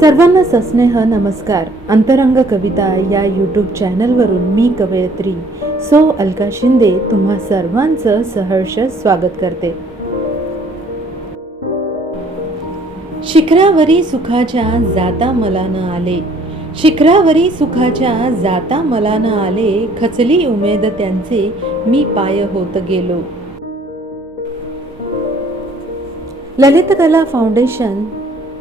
सर्वांना सस्नेह नमस्कार. अंतरंग कविता या यूट्यूब चॅनलवरून मी कवयित्री सो अलका शिंदे तुम्हा सर्वांचं सहर्ष स्वागत करते. शिखरावरी सुखाच्या जाता मला न आले. शिखरावरी सुखाच्या जाता मला न आले. खचली उमेद त्यांचे मी पाय होत गेलो. ललित कला फाउंडेशन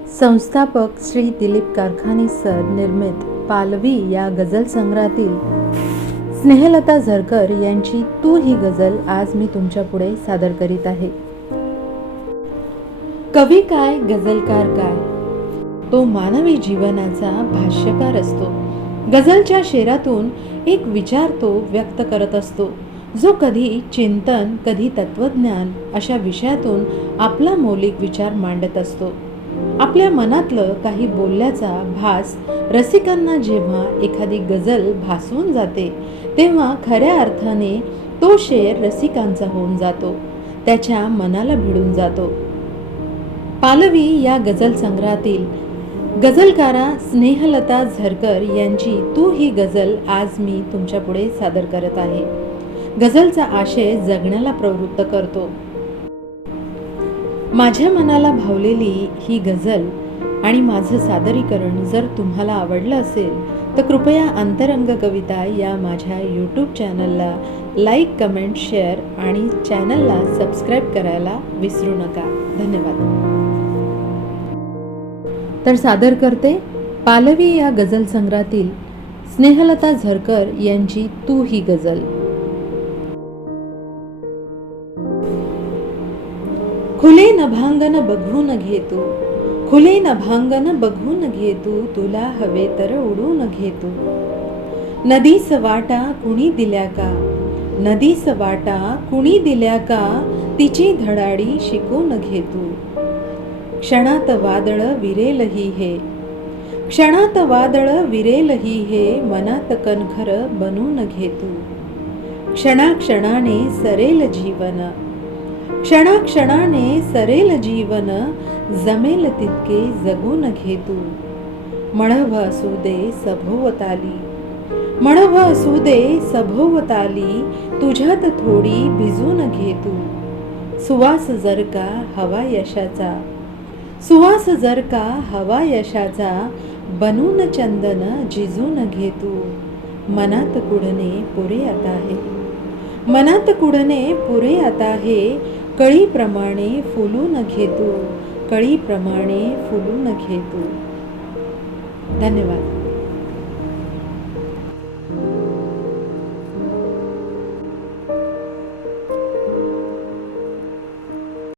संस्थापक श्री दिलीप कारखाने सर निर्मित पालवी या गझल संग्रहातील स्नेहलता झरकर यांची तू ही गझल आज मी तुमच्यापुढे सादर करीत आहे. कवी काय गझलकार काय? तो मानवी जीवनाचा भाष्यकार असतो. गझलच्या शेरातून एक विचार तो व्यक्त करत असतो. जो कधी चिंतन कधी तत्वज्ञान अशा विषयातून आपला मौलिक विचार मांडत असतो. आपल्या मनातलं काही बोलल्याचा भास रसिकांना जेव्हा एखादी गझल भासवून जाते तेव्हा खऱ्या अर्थाने तो शेर रसिकांचा होऊन जातो त्याच्या मनाला भिडून जातो. पालवी या गझल संग्रहातील गझलकारा स्नेहलता झरकर यांची तू ही गझल आज मी तुमच्यापुढे सादर करत आहे. गझलचा आशय जगण्याला प्रवृत्त करतो. माझ्या मनाला भावलेली ही गझल आणि माझं सादरीकरण जर तुम्हाला आवडलं असेल तर कृपया अंतरंग कविता या माझ्या यूट्यूब चॅनलला लाईक कमेंट शेअर आणि चॅनलला सबस्क्राईब करायला विसरू नका. धन्यवाद. तर सादर करते पालवी या गझल संग्रहातील स्नेहलता झरकर यांची तू ही गझल. खुले नभांगन बघून घेतो. खुले नभांगन बघून घेतो तुला हवे तर उडून घेतो. नदीस वाटा कुणी दिल्या का? नदीस वाटा कुणी दिल्या का? तिची धडाडी शिकून घेतो. क्षणात वादळ विरेलही हे. क्षणात वादळ विरेलही हे मनात कणखर बनून घेतो. क्षणाक्षणाने सरेल जीवन. क्षणाक्षणाने सरेल जीवन जमेल तितके जगून घेतू मणभ असू दे सभोवताली. मणभ असू दे सभोवताली तुझ्यात थोडी भिजून घेतू सुवास जर का हवा यशाचा सुवास जर का हवा यशाचा बनून चंदन जिजून घेतू मनात कुडणे पुरे आता आहे. मनात कुडणे पुरे आता आहे. कळीप्रमाणे फुलून घेतो कळीप्रमाणे फुलून घेतो. धन्यवाद.